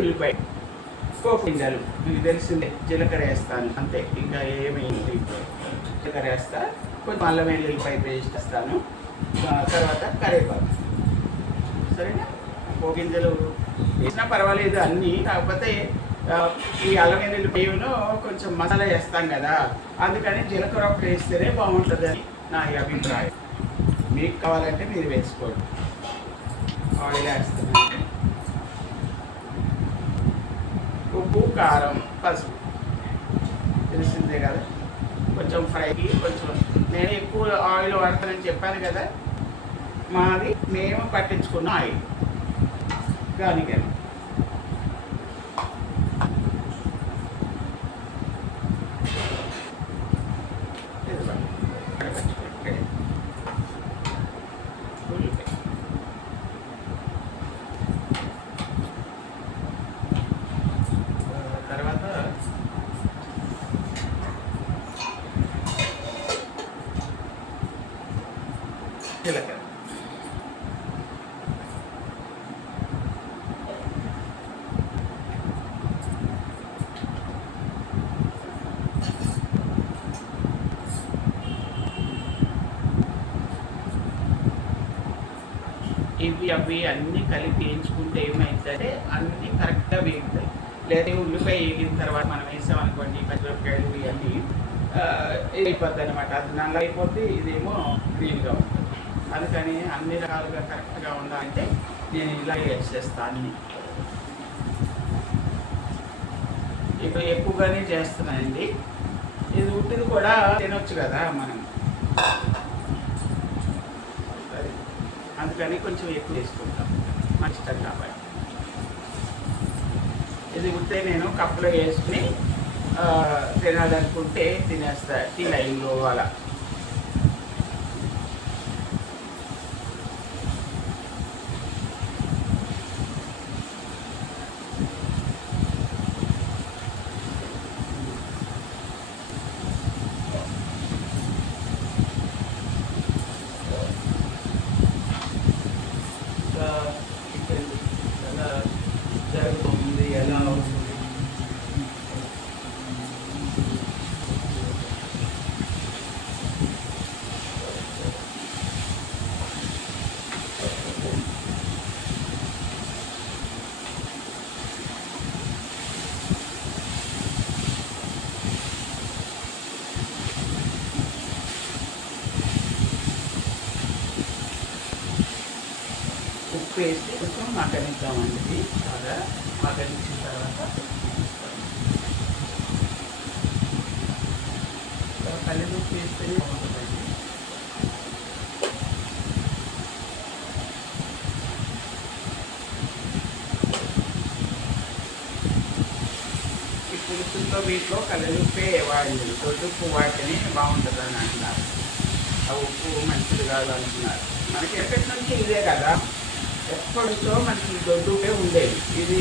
ఉల్లిపాయ పోపు గింజలు. మీకు తెలిసిందే జీలకర్ర వేస్తాను. అంతే ఇంకా ఏమైంది జీలకర్ర వేస్తా కొంచెం అల్లం వెల్లుల్లిపాయ పేస్ట్ వేస్తాను. తర్వాత కరేపాకు సరేనా? పోగింజలు వేసినా పర్వాలేదు అన్నీ. కాకపోతే ఈ అల్లం వెల్లుల్లిపాయను కొంచెం మసాలా వేస్తాం కదా. అందుకని జీలకర్ర ఒకటి వేస్తేనే బాగుంటుందని నా అభిప్రాయం. మీకు కావాలంటే మీరు వేసుకోండి. ఆయిల్ వేస్తున్నాను. కారం పసుపు. తెలిసిందే కదా? కొంచెం ఫ్రైకి కొంచెం నేను ఎక్కువ ఆయిల్ వాడతానని చెప్పాను కదా? మాది మేము పట్టించుకున్న ఆయిల్. దానికని ఇదిగోండి. ఇక్కడ పచ్చిమిరపకాయ. ఉల్లిపాయ. ఆ, తర్వాత జీలకర్ర ఇవి అవి అన్నీ కలిపి వేయించుకుంటే ఏమైందంటే అన్నీ కరెక్ట్గా వేగుతాయి. లేదా ఉల్లిపాయ వేగిన తర్వాత మనం వేసామనుకోండి పచ్చిమిరపకాయలు ఇవన్నీ అయిపోద్ది అనమాట అది నల్ల అయిపోతే ఇదేమో గ్రీన్గా ఉంటుంది. అందుకని అన్ని రకాలుగా కరెక్ట్గా ఉండాలంటే నేను ఇలా చేస్తాను ఇప్పుడు ఎక్కువగానే చేస్తున్నానండి. ఇది ఉట్టిది కూడా తినొచ్చు కదా మనం అది కానీ కొంచెం ఎక్కువ తీసుకుంటాం మన ఇష్టం కాబట్టి ఇది ఉంటే నేను కప్పులో వేసుకుని తినాలనుకుంటే తినేస్తా టీ లైన్లో అలా ఇంకా చికెన్ ఎలా జరుగుతుంది ఎలా అవుతుంది ఉప్పు వేసి కొంచెం మగ్గనిద్దామండి ఇది బాగా మగ్గనిచ్చిన తర్వాత కళ్ళు ఉప్పు వేస్తేనే బాగుంటుందండి ఈ పులుసుల్లో వీటిలో కళ్ళుప్పే వాడింది తొడుపు వాటిని బాగుంటుందని అంటున్నారు ఆ ఉప్పు మంచిది కాదు అంటున్నారు. మనకి ఎప్పటి నుంచి ఇదే కదా. ఎప్పటితో మనకి దొడ్డుకే ఉండేది ఇది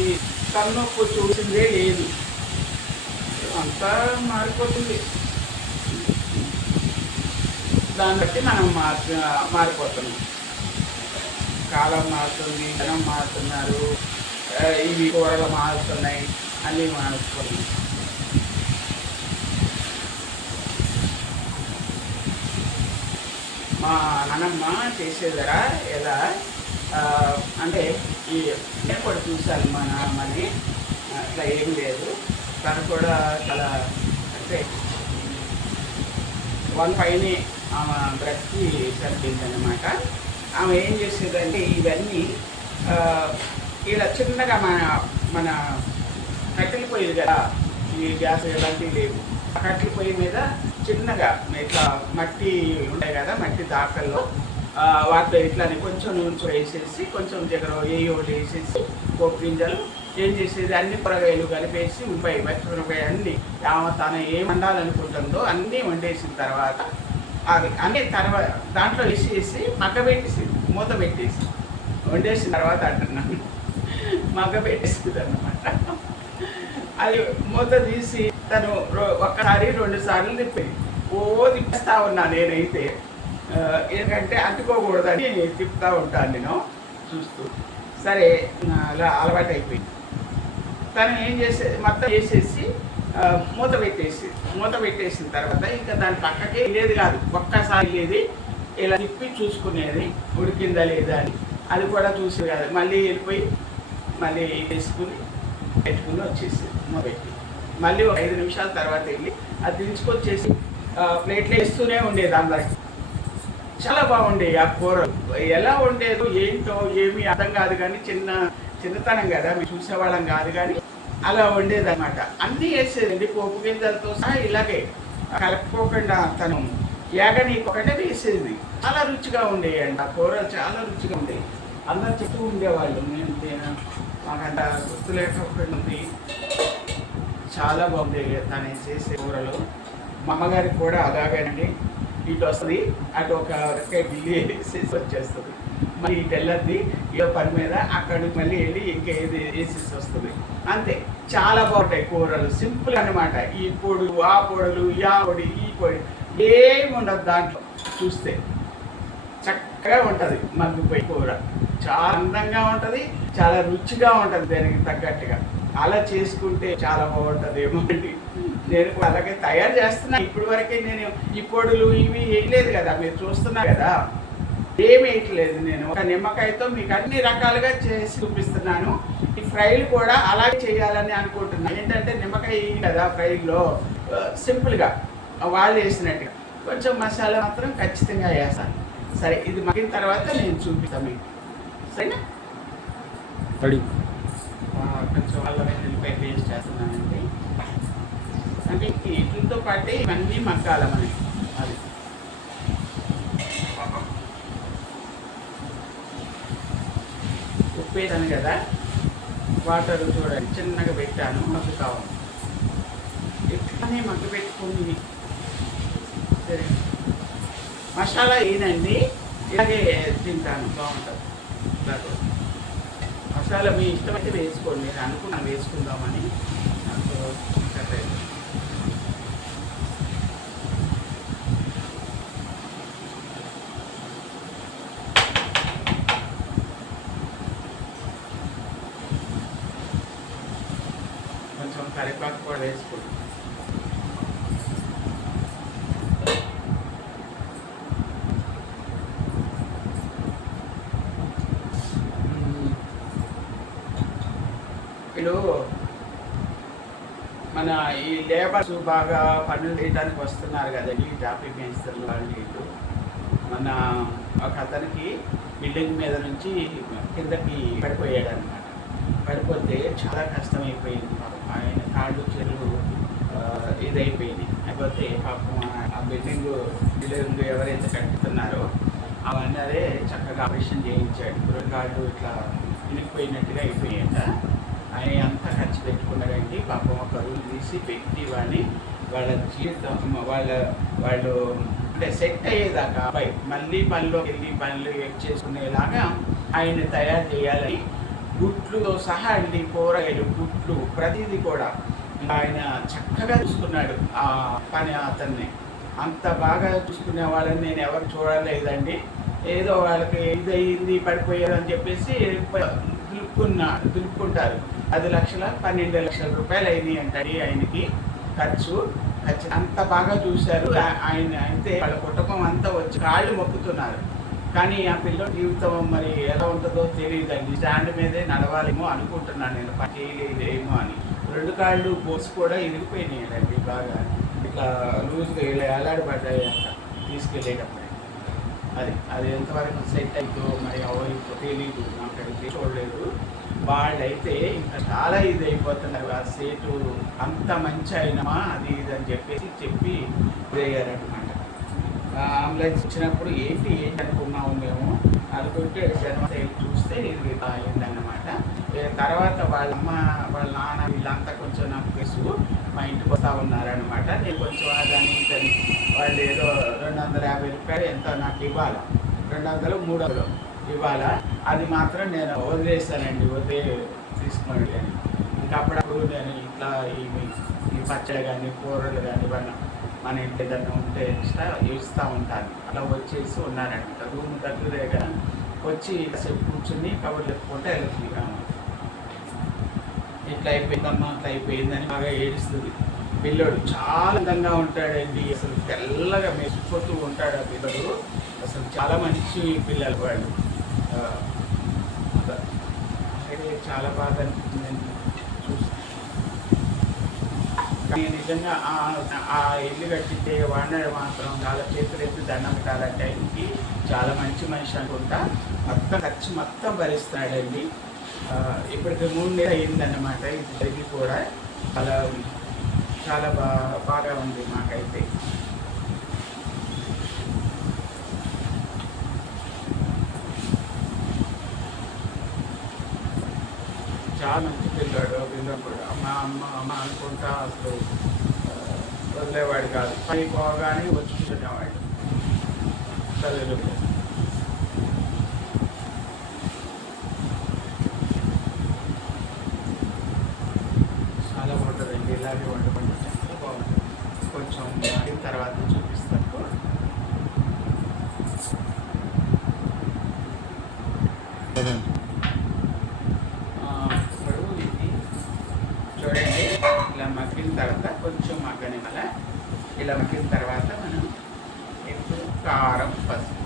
తలనొప్పి చూసిందే లేదు. అంతా మారిపోతుంది. దాన్ని బట్టి మనం మార్ మారిపోతున్నాం. కాలం మారుతుంది జనం మారుతున్నారు ఇవి కూరలు మారుతున్నాయి అన్నీ మారుతున్నాయి మా నాన్నమ్మ చేసేదరా? ఎలా? అంటే ఈ నేను కూడా చూశాను మా నాన్నమ్మని అట్లా ఏం లేదు. తను కూడా చాలా అంటే వన్ పైనే ఆమె బ్రతికి చనిపోయింది అనమాట ఆమె ఏం చేసేదంటే ఇవన్నీ ఇలా చిన్నగా మన మన కట్టెల పొయ్యి కదా ఈ గ్యాస్ ఇలాంటివి లేవు. ఆ కట్టెల పొయ్యి మీద చిన్నగా ఇట్లా మట్టి ఉంటాయి కదా మట్టి దాకల్లో వాటిలో ఇట్లానే కొంచెం నూనె వేసేసి కొంచెం జగర ఏయోలు వేసేసి పోపు గింజలు ఏం చేసేది అన్ని కూరగాయలు కలిపేసి ఉల్లిపాయ పచ్చిమిరపకాయ అన్ని ఆమె తను ఏం వండాలనుకుంటుందో అన్నీ వండేసిన తర్వాత అవి అన్నీ తర్వాత దాంట్లో వేసేసి మగ్గ పెట్టేసి మూత పెట్టేసి వండేసిన తర్వాత అంటున్నాను. మగ్గ పెట్టేసింది అనమాట అది మూత తీసి తను రో- ఒక్కసారి రెండు సార్లు తిప్పి ఓ తిప్పేస్తా ఉన్నా నేనైతే. ఎందుకంటే అంటుకోకూడదని తిప్పుతూ ఉంటాను నేను చూస్తూ. సరే అలా అలవాటు అయిపోయింది. తను ఏం చేసేది మొత్తం వేసేసి మూత పెట్టేసి మూత పెట్టేసిన తర్వాత ఇంకా దాని పక్కకి లేదు కాదు ఒక్కసారి లేదు ఇలా తిప్పి చూసుకునేది ఉడికిందా లేదా అని. అది కూడా చూసేది కాదు మళ్ళీ వెళ్ళిపోయి మళ్ళీ వేసుకుని పెట్టుకుని వచ్చేసి మూత పెట్టి. మళ్ళీ ఒక ఐదు నిమిషాల తర్వాత వెళ్ళి అది దించుకొచ్చేసి ప్లేట్లో వేస్తూనే ఉండేది అందరికి. చాలా బాగుండేవి ఆ కూరలు ఎలా ఉండేదో ఏంటో ఏమి అర్థం కాదు కానీ చిన్న చిన్నతనం కదా మేము చూసేవాళ్ళం కాదు కానీ అలా ఉండేది అనమాట అన్నీ వేసేదండి పోపు గింజలతో సహా ఇలాగే. కలపకోకుండా తను ఏగనీయకుండా వేసేది చాలా రుచిగా ఉండేయండి ఆ కూరలు చాలా రుచిగా ఉండేవి అందరు చెప్తూ ఉండేవాళ్ళు నేను మాకంట గుర్తు లేకపోయింది ఉంది. చాలా బాగుండేవి తను చేసే కూరలు. మా అమ్మగారికి కూడా అలాగేనండి. ఇటు వస్తుంది అటు ఒక రకాయ బిల్లి వేసేసి వచ్చేస్తుంది. మళ్ళీ ఇటు వెళ్ళద్ది ఏ పని మీద అక్కడికి మళ్ళీ వెళ్ళి ఇంకేది వేసేసి వస్తుంది. అంతే. చాలా బాగుంటాయి కూరలు. సింపుల్ అన్నమాట. ఈ పొడు ఆ పొడులు ఆ పొడి ఈ పొడి. ఏమి ఉండదు దాంట్లో. చూస్తే చక్కగా ఉంటుంది మగ్గిపోయి కూర. చాలా అందంగా ఉంటుంది చాలా రుచిగా ఉంటుంది దానికి తగ్గట్టుగా. అలా చేసుకుంటే చాలా బాగుంటుంది ఏమో అండి. నేను అలాగే తయారు చేస్తున్నా. ఇప్పటి వరకే నేను ఈ పొడులు ఇవి వేయలేదు కదా మీరు చూస్తున్నారు కదా. ఏమి వేయట్లేదు నేను. ఒక నిమ్మకాయతో మీకు అన్ని రకాలుగా చేసి చూపిస్తున్నాను. ఈ ఫ్రైలు కూడా అలాగే చేయాలని అనుకుంటున్నాను ఏంటంటే నిమ్మకాయ కదా ఫ్రైల్లో సింపుల్గా వాళ్ళు వేసినట్టుగా. కొంచెం మసాలా మాత్రం ఖచ్చితంగా వేస్తాను. సరే ఇది మగ్గిన తర్వాత నేను చూపిస్తాను మీకు. సరేనా? కొంచెం అల్లం వెల్లుల్లిపాయ పేస్ట్ చేస్తున్నానండి అంటే వీటితో పాటే ఇవన్నీ మగ్గాల మనకి. అది. ఉప్పు వేసాను కదా? వాటర్ చూడండి. చిన్నగా పెట్టాను. మగ్గు కావాలి. ఇట్లానే మగ్గు పెట్టుకుని సరే. మసాలా ఏనండి ఇలాగే తింటాను. బాగుంటుంది. ఇలాగ. మసాలా మీ ఇష్టమైతే వేసుకోండి. నేను అనుకున్నాను వేసుకుందామని. నాకు చెప్పలేదు కొంచెం కరివేపాకు కూడా వేసుకోండి మ్మ్. వీళ్ళు మన ఈ లేబర్స్ బాగా పనులు చేయడానికి వస్తున్నారు కదండి ట్రాఫిక్ మేస్త్రులు వాళ్ళు వీళ్ళు మన ఒక అతనికి బిల్డింగ్ మీద నుంచి కిందకి పడిపోయాడు అనమాట పడిపోతే చాలా కష్టమైపోయింది ఆయన కాళ్ళు చెరువు ఇదైపోయింది అయిపోతే పాపం ఆ- బిల్డింగ్ బిల్డింగ్ ఎవరైతే కట్టుతున్నారో అవన్నీ అదే చక్కగా ఆపరేషన్ చేయించాడు. రెండు కాళ్ళు ఇట్లా ఇనికిపోయినట్టుగా అయిపోయాట ఆయన అంత ఖర్చు పెట్టుకున్నారండి పాపం ఒక రూల్ తీసి పెట్టి వాడిని వాళ్ళ జీవితం వాళ్ళ వాళ్ళు అంటే సెట్ అయ్యేదాకా అబ్బాయి మళ్ళీ పనిలోకి వెళ్ళి పనులు చేసుకునేలాగా ఆయన తయారు చేయాలని గుట్లుతో సహా అండి కూరగాయలు గుట్లు ప్రతిదీ కూడా ఆయన చక్కగా చూసుకున్నాడు ఆ పని అతన్ని. అంత బాగా చూసుకునే వాళ్ళని నేను ఎవరు చూడలేదండి. ఏదో వాళ్ళకి ఇది అయింది పడిపోయారు అని చెప్పేసి దులుపుకున్నాడు దులుపుకుంటారు పది లక్షల పన్నెండు లక్షల రూపాయలు అయినాయి అంటండి ఆయనకి ఖర్చు ఖర్చు అంత బాగా చూశారు. ఆయన అయితే వాళ్ళ కుటుంబం అంతా వచ్చి కాళ్ళు మొక్కుతున్నారు. కానీ ఆ పిల్లోడి జీవితం మరి ఎలా ఉంటుందో తెలియదండి. స్టాండ్ మీదే నడవాలేమో అనుకుంటున్నాను నేను. పని చేయలేదేమో అని. రెండు కాళ్ళు బోస్ కూడా ఇరిగిపోయినాయండి బాగా. ఇట్లా లూజ్గా ఇలా ఏలాడబడ్డాయి అంట. తీసుకెళ్ళేటప్పుడు. అది అది ఎంతవరకు సెట్ అయిందో మరి ఎవరికి తెలియదు నాకు చూడలేదు. వాళ్ళైతే ఇంకా చాలా ఇది అయిపోతున్నారు ఆ సేటు అంత మంచి అయినమా అది ఇది అని చెప్పేసి చెప్పి ఇదయ్యారనమాట అంబులెన్స్ వచ్చినప్పుడు ఏంటి ఏంటి అనుకున్నాము మేము? అనుకుంటే జన్మ చూస్తే ఇది అయిందన్నమాట. తర్వాత వాళ్ళ అమ్మ వాళ్ళ నాన్న వీళ్ళంతా కొంచెం నాకు తెలుసు. మా ఇంటికి వస్తూ ఉన్నారనమాట నేను కొంచెం అదని ఇదని వాళ్ళు ఏదో రెండు వందల యాభై రూపాయలు ఎంతో నాకు ఇవ్వాలి? రెండు వందలు మూడు వందలు ఇవ్వాలా? అది మాత్రం నేను వదిలేస్తానండి వదిలే తీసుకోండి అని. ఇంకా అప్పుడప్పుడు నేను ఇట్లా ఇవి ఈ పచ్చడి కానీ కూరలు కానీ ఇవన్నీ మన ఇంటి దగ్గర ఉంటే ఎక్స్ట్రా ఇస్తూ ఉంటాను. అలా వచ్చేసి ఉన్నారంట రూమ్ దగ్గరే కదా వచ్చి సేపు కూర్చుని కవర్లు చెప్పుకుంటే వెళ్తుంది. ఇట్లా అయిపోయిందమ్మా అట్లా అయిపోయిందని బాగా ఏడుస్తుంది. పిల్లోడు చాలా అందంగా ఉంటాడండి అసలు తెల్లగా మెసిపోతూ ఉంటాడు ఆ పిల్లడు. అసలు చాలా మంచి పిల్లలు వాళ్ళు అయితే చాలా బాధ అనిపించిందండి చూసి కానీ నిజంగా ఆ- ఇల్లు కట్టితే వాడినాడు మాత్రం చాలా చేతులు ఎత్తి దండం పెట్టాలంటే ఆయనకి చాలా మంచి మనిషి అనుకుంటా. మొత్తం ఖర్చు మొత్తం భరిస్తున్నాడండి ఇప్పటికి మూడు నెలలు అయిందన్నమాట ఇది దగ్గర కూడా. చాలా చాలా బాగా బాగా ఉంది మాకైతే. చాలా మంచి పిల్లాడు పిల్లడు కూడా. మా అమ్మ అమ్మ అనుకుంటా అసలు వదిలేవాడు కాదు. పని పోగానే వచ్చి చూసేవాడు చదువులు చాలా బాగుంటుందండి ఇలాగే వండుకుంటే చాలా బాగుంటుంది కొంచెం మారిన తర్వాత చూపిస్తాను పదండి ఆ, ఇప్పుడు ఇది చూడండి ఇలా మగ్గిన తర్వాత కొంచెం మగ్గని వల్ల ఇలా తర్వాత మనం ఇప్పుడు కారం పసుపు.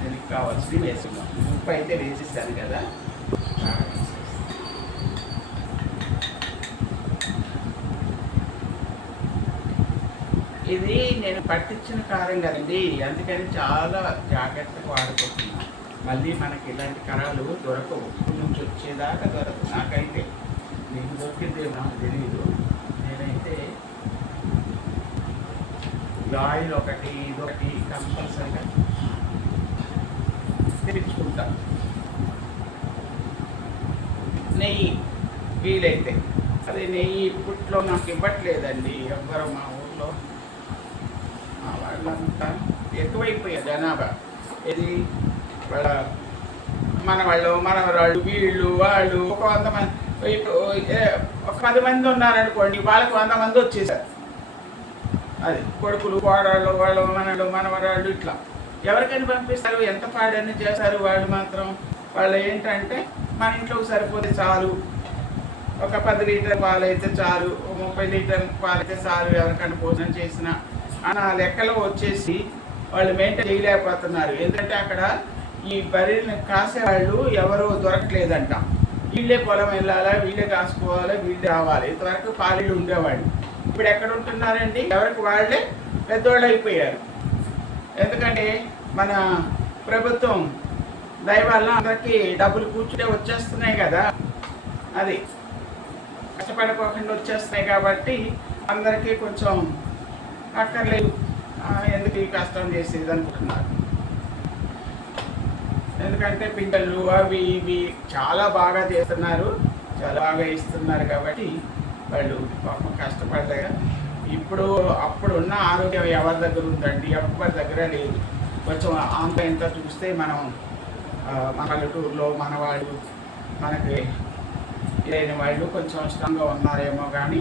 దీనికి కావాల్సింది వేసుకున్నాం ఉప్పు అయితే వేసేసాను కదా. ఇది నేను పట్టించిన కారం కదండి. అందుకని చాలా జాగ్రత్తగా వాడుకుంటున్నాను. మళ్ళీ మనకి ఇలాంటి కరాలు దొరకవు. ఉప్పు నుంచి వచ్చేదాకా దొరకదు నాకైతే నేను దొరికింది నాకు తెలియదు ఈ ఒకటి ఇదొకటి కంపల్సరీగా తెప్పించుకుంటా నెయ్యి. వీలైతే. అదే నెయ్యి ఇప్పట్లో నాకు ఇవ్వట్లేదండి. ఎవ్వరు మా ఊర్లో. మా వాళ్ళంతా ఎక్కువైపోయారు జనాభా. ఇది వాళ్ళ మన వాళ్ళు మనవరాళ్ళు వీళ్ళు వాళ్ళు. ఒక వంద మంది ఇప్పుడు ఏ- ఒక పది మంది ఉన్నారనుకోండి వాళ్ళకి వంద మంది వచ్చేసారు. అది కొడుకులు కోడళ్ళు వాళ్ళు మనలు మనవరాళ్ళు ఇట్లా. ఎవరికైనా పంపిస్తారు ఎంత పాడని చేస్తారు వాళ్ళు మాత్రం. వాళ్ళు ఏంటంటే మన ఇంట్లోకి సరిపోతే చాలు. ఒక పది లీటర్ పాలు అయితే చాలు ముప్పై లీటర్ పాలు అయితే చాలు ఎవరికైనా భోజనం చేసిన. అని ఆ లెక్కలో వచ్చేసి వాళ్ళు మెయింటైన్ చేయలేకపోతున్నారు. ఎందుకంటే అక్కడ ఈ బర్రెలను కాసేవాళ్ళు ఎవరు దొరకట్లేదంట. వీళ్ళే పొలం వెళ్ళాలా వీళ్ళే కాసుకోవాలా వీళ్ళే రావాలి. ఇంతవరకు పాలీళ్ళు ఉండేవాళ్ళు. ఇప్పుడు ఎక్కడ ఉంటున్నారండి? ఎవరికి వాళ్ళే పెద్దోళ్ళు అయిపోయారు. ఎందుకంటే మన ప్రభుత్వం దయవల్ల అందరికీ డబ్బులు కూర్చుంటే వచ్చేస్తున్నాయి కదా. అది కష్టపడుకోకుండా వచ్చేస్తున్నాయి కాబట్టి అందరికీ కొంచెం అక్కర్లేదు. ఎందుకు ఈ కష్టం చేసేది అనుకుంటున్నారు? ఎందుకంటే పిల్లలు అవి ఇవి చాలా బాగా చేస్తున్నారు. చాలా బాగా ఇస్తున్నారు కాబట్టి వాళ్ళు పాపం కష్టపడ్డగా ఇప్పుడు అప్పుడు ఉన్న ఆరోగ్యం ఎవరి దగ్గర ఉందండి. ఎవరి దగ్గర లేదు. కొంచెం ఆన్లైన్తో చూస్తే మనం మన పల్లెటూరులో మన వాళ్ళు మనకి లేని వాళ్ళు కొంచెం ఇష్టంగా ఉన్నారేమో కానీ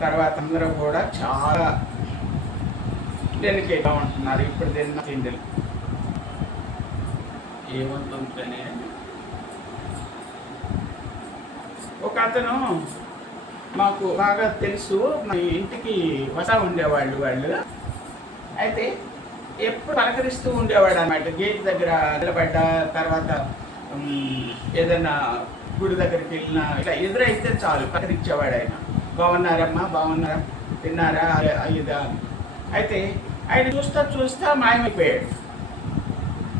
తర్వాత అందరూ కూడా చాలా డెలికేట్గా ఉంటున్నారు. ఇప్పుడు తిన్న తిండిలు ఏముంటుందనే ఒక అతను మాకు బాగా తెలుసు. మా ఇంటికి వసా ఉండేవాళ్ళు వాళ్ళు. అయితే ఎప్పుడు పలకరిస్తూ ఉండేవాడు అనమాట గేట్ దగ్గర నిలబడ్డ తర్వాత ఏదైనా గుడి దగ్గరికి వెళ్ళినా ఇట్లా ఎదురైతే చాలు పలకరించేవాడు ఆయన. బాగున్నారమ్మా బాగున్నారా? తిన్నారా? అయ్యదా అయితే ఆయన చూస్తా చూస్తా మాయమైపోయాడు.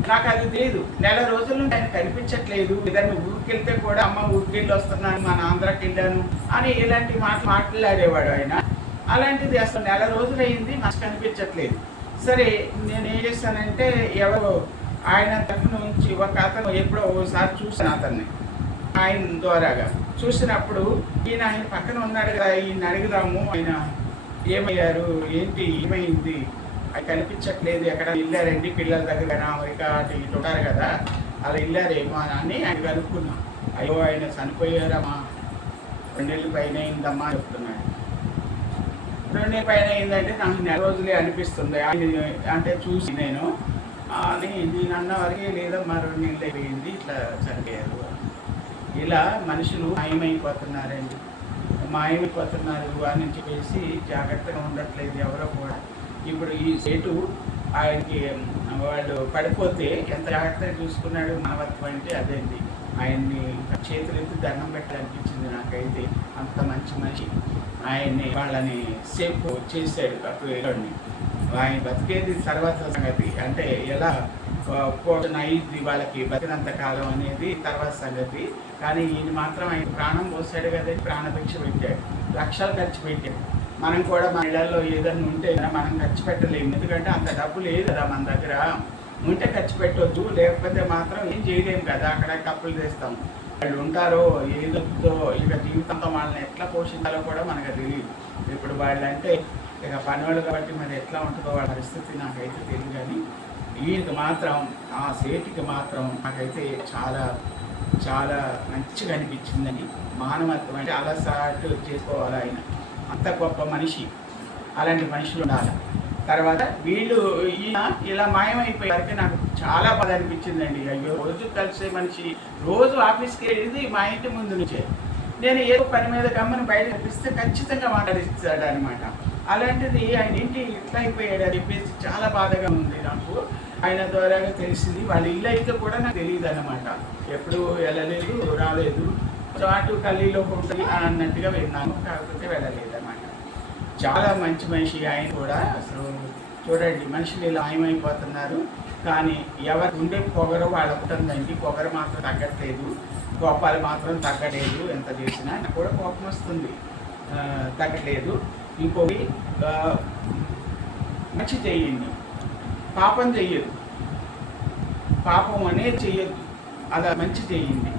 నాకు అది తెలియదు నెల రోజుల నుండి ఆయన కనిపించట్లేదు. ఏదైనా ఊరికి వెళ్తే కూడా అమ్మ ఊరికి వెళ్ళి వస్తున్నాను మన ఆంధ్రాకి వెళ్ళాను అని ఇలాంటి మాట మాట్లాడేవాడు ఆయన. అలాంటిది అసలు నెల రోజులైంది నాకు కనిపించట్లేదు. సరే నేను ఏం చేశానంటే ఎవరో ఆయన తరఫు నుంచి ఒక అతను ఎప్పుడో ఒకసారి చూశాను అతన్ని. ఆయన ద్వారాగా. చూసినప్పుడు ఈయన ఆయన పక్కన ఉన్నాడు కదా ఈయన అడుగుదాము ఆయన ఏమయ్యారు ఏంటి ఏమైంది? అది కనిపించట్లేదు. ఎక్కడ వెళ్ళారండి పిల్లల దగ్గర అమెరికా అటు ఇటు ఉంటారు కదా అలా వెళ్ళారేమో అని ఆయన కనుక్కున్నాం. అయ్యో ఆయన చనిపోయారమ్మా. రెండేళ్ళు పైన అయిందమ్మా చెప్తున్నాడు. రెండేళ్ళ పైన అయిందంటే నాకు నెల రోజులే అనిపిస్తుంది. ఆయన అంటే చూసి నేను అని నేను అన్న వరకే లేదమ్మా రెండు నెలలు అయిపోయింది ఇట్లా చనిపోయారు. ఇలా మనుషులు మాయమైపోతున్నారండి. మాయమైపోతున్నారు అని చెప్పేసి జాగ్రత్తగా ఉండట్లేదు ఎవరో కూడా. ఇప్పుడు ఈ సేటు ఆయనకి వాళ్ళు పడిపోతే ఎంత జాగ్రత్తగా చూసుకున్నాడు మానవత్వం అంటే అదేంటి? ఆయన్ని చేతులు ఎత్తి దండం పెట్టాలనిపించింది నాకైతే అంత మంచి మనిషి. ఆయన్ని వాళ్ళని సేఫ్ చేశాడు అప్పుడు వెళ్ళండి ఆయన బతికేది తర్వాత సంగతి. అంటే ఎలా పోటన అయ్యింది వాళ్ళకి బతికినంత కాలం అనేది తర్వాత సంగతి. కానీ ఈయన మాత్రం ఆయన ప్రాణం పోసాడు కదా ప్రాణభిక్ష పెట్టాడు. లక్షలు ఖర్చు పెట్టాడు. మనం కూడా మన ఇళ్ళలో ఏదైనా ఉంటే మనం ఖర్చు పెట్టలేము ఎందుకంటే అంత డబ్బు లేదు కదా మన దగ్గర. ఉంటే ఖర్చు పెట్టొద్దు లేకపోతే మాత్రం ఏం చేయలేము కదా. అక్కడ కప్పులు తెస్తాం వాళ్ళు ఉంటారో ఏదో ఇక జీవితంతో వాళ్ళని ఎట్లా పోషించాలో కూడా మనకు తెలియదు ఇప్పుడు వాళ్ళంటే ఇక పనివాళ్ళు కాబట్టి మరి ఎట్లా ఉంటుందో వాళ్ళ పరిస్థితి నాకైతే తెలియదు కానీ వీళ్ళకి మాత్రం ఆ సేటికి మాత్రం నాకైతే చాలా చాలా మంచిగా అనిపించిందని మానవత్వం అంటే అలసాటు చేసుకోవాలి ఆయన. అంత గొప్ప మనిషి. అలాంటి మనుషులు ఉండాలి. తర్వాత వీళ్ళు ఈయన ఇలా మాయమైపోయేసరికి నాకు చాలా బాధ అనిపించిందండి. అయ్యో రోజు కలిసే మనిషి రోజు ఆఫీస్కి వెళ్ళేది మా ఇంటి ముందు నుంచే. నేను ఏదో పని మీద గమ్మని బయట కనిపిస్తే ఖచ్చితంగా మాట్లాడిస్తాడు అనమాట అలాంటిది ఆయన ఇంటి ఇట్లా అయిపోయాడు అని చెప్పేసి చాలా బాధగా ఉంది నాకు. ఆయన ద్వారా తెలిసింది. వాళ్ళ ఇల్లు అయితే కూడా నాకు తెలియదు అనమాట ఎప్పుడు వెళ్ళలేదు రాలేదు. చాటు కల్లీలో ఉంటుంది అన్నట్టుగా విన్నాను. కాకపోతే వెళ్ళలేదు. చాలా మంచి మనిషి ఆయన కూడా. అసలు చూడండి మనుషులు ఇలా మాయమైపోతున్నారు కానీ ఎవరు ఉండే పొగరు వాళ్ళకు ఉంటుందండి పొగరు మాత్రం తగ్గట్లేదు. కోపాలు మాత్రం తగ్గలేదు ఎంత చేసినా. నాకు కూడా కోపం వస్తుంది. తగ్గట్లేదు. ఇంకొకటి మంచి చేయండి పాపం చెయ్యదు పాపం అనేది చెయ్యొద్దు. అలా మంచి చేయండి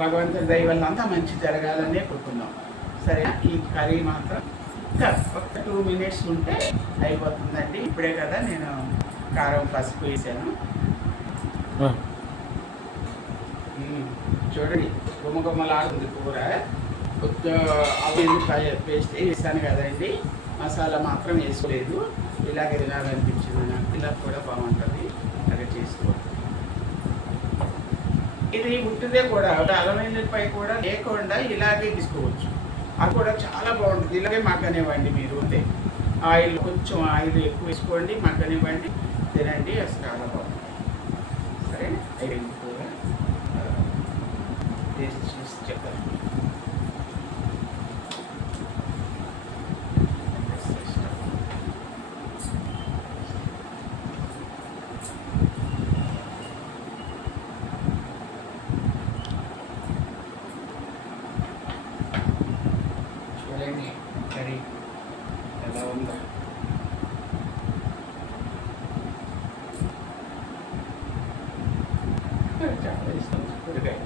భగవంతుడి దయ వల్ల అంతా మంచి జరగాలనే కోరుకుందాం. సరే ఈ కర్రీ మాత్రం ఒక టూ మినిట్స్ ఉంటే అయిపోతుందండి. ఇప్పుడే కదా నేను కారం పసుపు వేసాను. చూడండి గుమ్మగుమ్మలాడుతుంది కూర. కొద్దిగా అవి పేస్ట్ వేసాను కదండి. మసాలా మాత్రం వేసుకోలేదు. ఇలాగే తినాలనిపించింది నాకు. ఇలా కూడా బాగుంటుంది. అలా చేసుకోవాలి ఇది ఉట్టిదే కూడా. అల్లం వెల్లుల్లిపాయ కూడా లేకుండా ఇలాగే తీసుకోవచ్చు. అది కూడా చాలా బాగుంటుంది. ఇలాగే మగ్గనివ్వండి మీరు. అంతే ఆయిల్ కొంచెం ఆయిల్ ఎక్కువ వేసుకోండి మగ్గనివ్వండి తినండి అసలు చాలా బాగుంటుంది. సరే అయిపోయింది టేస్ట్ చూసి చెప్తాను చూడండి కర్రీ ఎలా ఉందో చాలా ఇష్టం కూరగాయ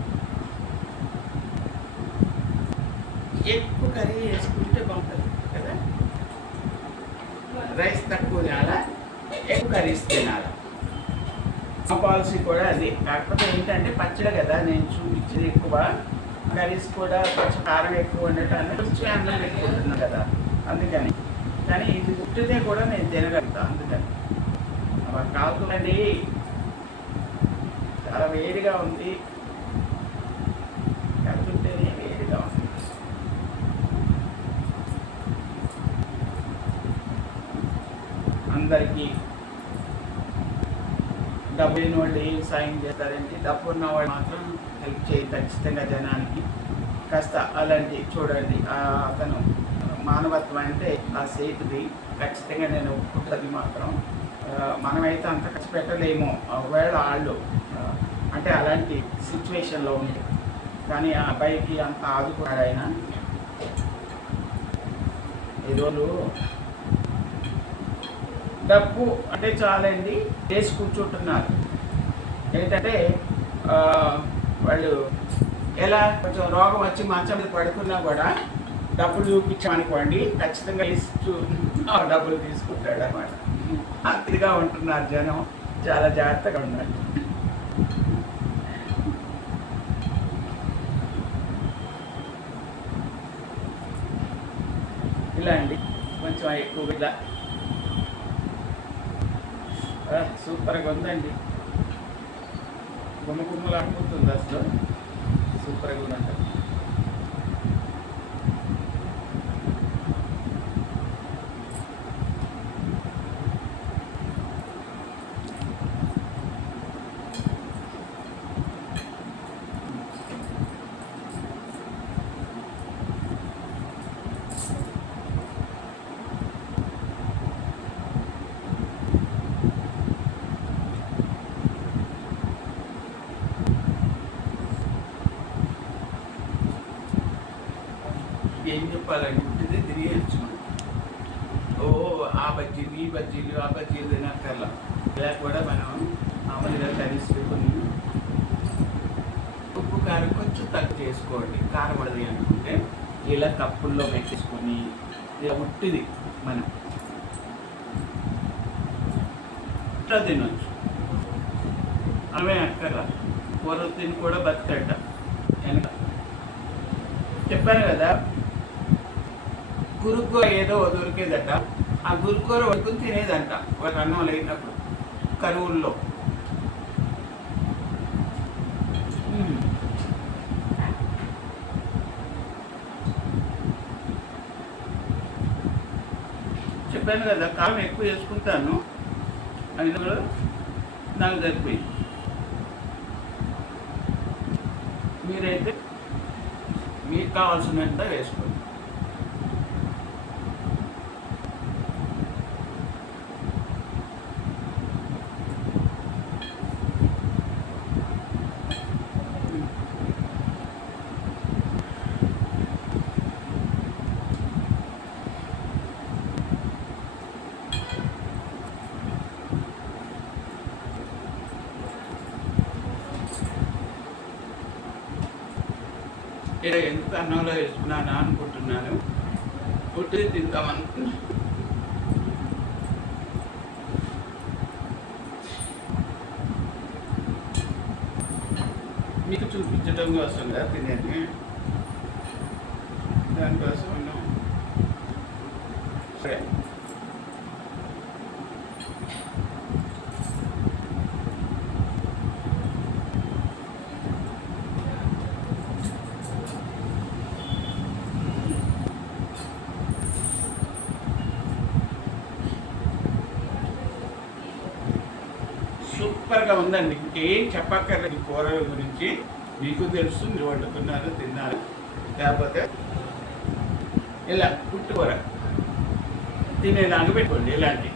ఎక్కువ కర్రీ వేసుకుంటే బాగుంటుంది కదా? రైస్ తక్కువ తినాలా? ఎక్కువ కర్రీస్ తినాలా? మా పాలసీ కూడా అది. కాకపోతే ఏంటంటే పచ్చడి కదా నేను చూపించింది ఎక్కువ. కర్రీస్ కూడా కొంచెం కారం ఎక్కువ ఉండటాన్ని కొంచెం అన్నం పెట్టుకుంటున్నాను కదా అందుకని. కానీ ఇది పుట్టితే కూడా నేను తినగలుగుతాను అందుకని. అలా కాకుండండి చాలా వేడిగా ఉంది కలుగుతుంటేనే వేడిగా ఉంది అందరికీ డబ్బు లేని వాళ్ళు ఏం సాయం చేస్తారండి డబ్బు ఉన్నవాడు మాత్రం హెల్ప్ చేయి ఖచ్చితంగా జనానికి. కాస్త అలాంటి చూడండి అతను మానవత్వం అంటే ఆ సేతుది ఖచ్చితంగా నేను ఒప్పుకుంటుంది మాత్రం. మనమైతే అంత ఖర్చు పెట్టలేము. ఒకవేళ వాళ్ళు అంటే అలాంటి సిచ్యువేషన్లో ఉంది కానీ ఆ అబ్బాయికి అంత ఆదుకున్నాడు ఆయన ఈరోజు డబ్బు అంటే చాలండి వేసి కూర్చుంటున్నారు. ఏంటంటే వాళ్ళు ఎలా కొంచెం రోగం వచ్చి మంచం మీద పడుకున్నా కూడా డబ్బులు చూపించామనుకోండి ఖచ్చితంగా ఇస్తూ డబ్బులు తీసుకుంటాడు అనమాట అతిగా ఉంటున్నారు జనం చాలా జాగ్రత్తగా ఉండాలి. ఇలా అండి. కొంచెం ఎక్కువ ఇలా. సూపర్గా ఉందండి. గుమ్మ గుమ్మలు అనుకుంటుంది అసలు. సూపర్గా ఉందంట ఏం చెప్పాలండి ఉంటుంది తిరిగేయచ్చు మనం ఓ ఆ బజ్జీలు ఈ బజ్జీలు ఆ బజ్జీలు తినక్కర్లా ఇలా కూడా మనం మామూలుగా కలిసికొని ఉప్పు కారం కొంచెం తక్కువ చేసుకోండి. కారం పడది అనుకుంటే ఇలా కప్పుల్లో పెట్టేసుకొని ఇలా ఉట్టిది మనం. ఇట్లా తినొచ్చు. అవే అక్కర్లా. కూరలు తిని కూడా బతికట. వెనక. చెప్పాను కదా గురుకూర ఏదో దొరికేదట. ఆ గురుకూర వడుకుని తినేదంట. ఒక అన్నం లేనప్పుడు. కరువుల్లో. Hmm. చెప్పాను కదా కాలం ఎక్కువ చేసుకుంటాను అది కూడా నాకు సరిపోయింది మీరైతే మీకు కావాల్సినంత వేసుకోండి ఇలా ఎంత అన్నంలో వేసుకున్నాను అనుకుంటున్నాను. పుట్టి తిందాం అనుకున్నాను మీకు చూపించడం కోసం కదా తినేది. దానికోసం సరే. సూపర్గా ఉందండి. ఇంకేం చెప్పక్కర్లేదు. కూరల గురించి మీకు తెలుసు మీరు వండుకున్నారు తిన్నారు. లేకపోతే ఇలా పుట్టుకూర తినేలాగా పెట్టుకోండి ఇలాంటి.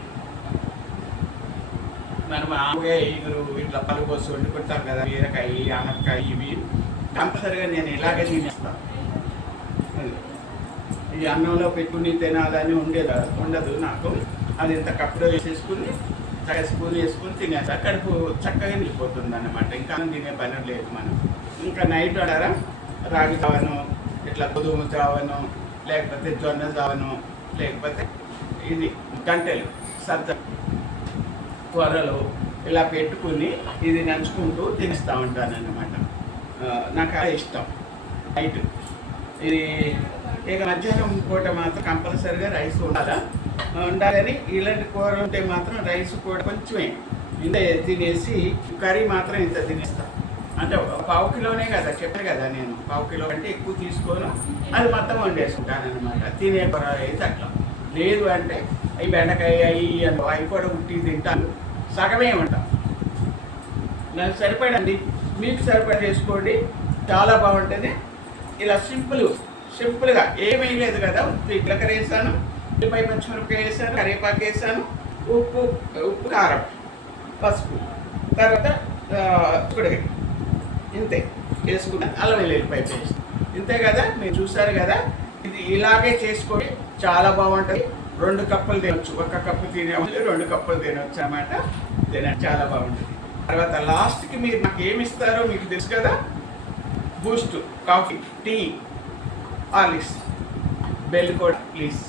మనం మామూలుగా ఈగురు ఇట్లా పలుకోసి వండుకుంటాం కదా బీరకాయ ఆనపకాయ ఇవి. కంపల్సరిగా నేను ఇలాగే తినేస్తాను ఈ అన్నంలో పెట్టుకుని తినాలని ఉండేది? ఉండదు నాకు. అది ఇంత కప్పుడో వేసేసుకుని చక్కగా స్పూన్ వేసుకుని తినేసి అక్కడికి చక్కగా నిలిపోతుంది అనమాట ఇంకా తినే పని లేదు మనం. ఇంకా నైట్ అడారా రాగి జావను ఇట్లా గోధుమ జావను లేకపోతే జొన్న జావను లేకపోతే ఇది గంటెలు సద్ద కూరలు ఇలా పెట్టుకుని ఇది నంచుకుంటూ తినేస్తూ ఉంటాను అనమాట నాకు ఇష్టం. నైట్. ఇది ఇక మధ్యాహ్నం పూట మాత్రం కంపల్సరిగా రైస్ ఉండాలా? ఉండాలని ఇలాంటి కూర ఉంటే మాత్రం రైస్ కూడా కొంచెమే. ఇంత తినేసి కర్రీ మాత్రం ఇంత తినేస్తా. అంటే పావు కిలోనే కదా చెప్పాను కదా నేను. పావు కిలో అంటే ఎక్కువ తీసుకోను. అది మొత్తం వండేసుకుంటాను అనమాట తినే కూర అయితే అట్లా. లేదు అంటే అవి బెండకాయ అవి అవి కూడా ఉట్టి తింటాను. సగమే ఉంటాం నాకు సరిపడండి. మీకు సరిపడ చేసుకోండి. చాలా బాగుంటుంది. ఇలా సింపుల్ సింపుల్గా ఏమీ లేదు కదా. జీలకర్ర వేసాను. ఉల్లిపాయ పచ్చిమిరపకాయ వేసాను కరివేపాకు వేసాను ఉప్పు ఉప్పు కారం పసుపు. తర్వాత చిక్కుడుకాయ ఇంతే. వేసుకున్నాను అల్లం వెల్లుల్లిపాయ పేస్ట్ ఇంతే కదా? మీరు చూసారు కదా? ఇది ఇలాగే చేసుకొని చాలా బాగుంటుంది. రెండు కప్పులు తినొచ్చు. ఒక కప్పు తినేవాళ్ళు రెండు కప్పులు తినొచ్చు అన్నమాట. తినండి చాలా బాగుంటుంది. తర్వాత లాస్ట్కి మీరు నాకు ఏమి ఇస్తారో మీకు తెలుసు కదా? బూస్ట్ కాఫీ టీ ఆలిస్ బెల్ కూడా ప్లీజ్